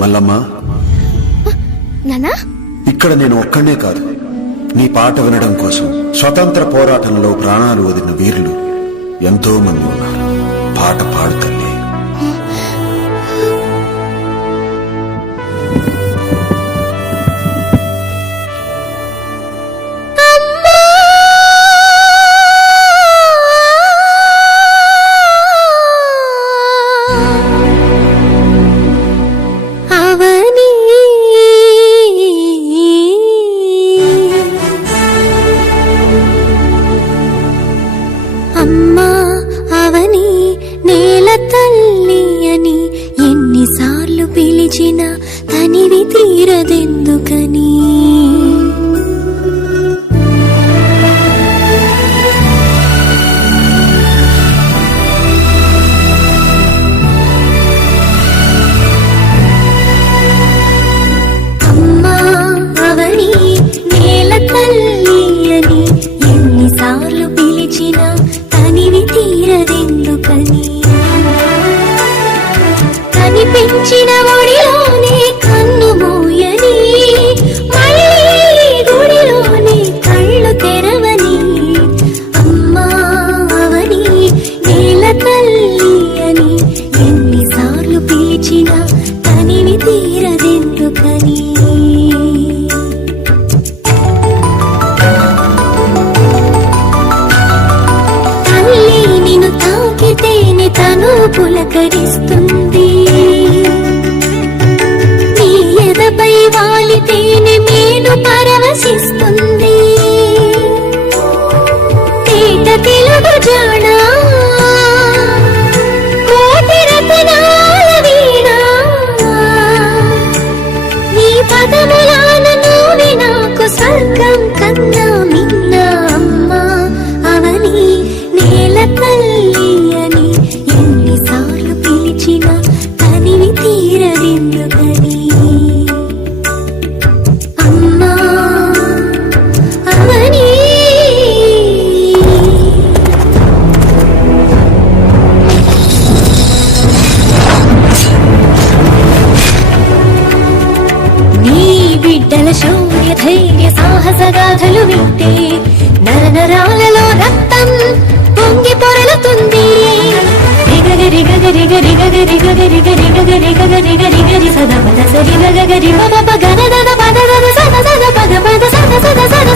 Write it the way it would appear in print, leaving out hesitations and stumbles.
మల్లమ్మ, నానా ఇక్కడ నేను ఒక్కడే కాదు, నీ పాట వినడం కోసం స్వతంత్ర పోరాటంలో ప్రాణాలు వదిలిన వీరులు ఎంతో మంది ఉన్నారు. పాట పాడు తల్లి. అమ్మా అవని నేల తల్లి అని ఎన్నిసార్లు పిలిచినా తనివి తీరదెందుకని. అమ్మా అవని నేల తల్లి అని ఎన్నిసార్లు పిలిచినా తనివి తీరదెందుకని. కనిపించిన ఒడిలోనే కన్ను మూయని, మళ్ళీ గుడిలోనే కళ్ళు తెరవని. అమ్మా అవని నేల తల్లి అని ఎన్నిసార్లు పిలిచినా తనివి తీరదెందుకని. తను పులకరిస్తుంది, నీ ఎదపై వాలితేనే మేను పరవశిస్తుంది. తేట తెలుగు జాడా కోటి రతనాల వీణ, నీ పదములాన నువ్వే నాకు స్వర్గం కన్నా మిన్న. అమ్మా అవని నేల తల్లి అని ఎన్నిసార్లు పిలిచినా తనివి తీరదెందుకని. అమ్మా అవని నీ బిడ్డల శౌర్య ధైర్య సాహస గాథలు వింటే నరనరాలలో రక్తం పొంగి పొరలుతుంది. రిగరి గగరి గరి గగరి గగరి గరి గగరి గగరి గరి గరి సద పద సరి గగరి పద ప గన దద పద దద సద సద పద పద సద సద సద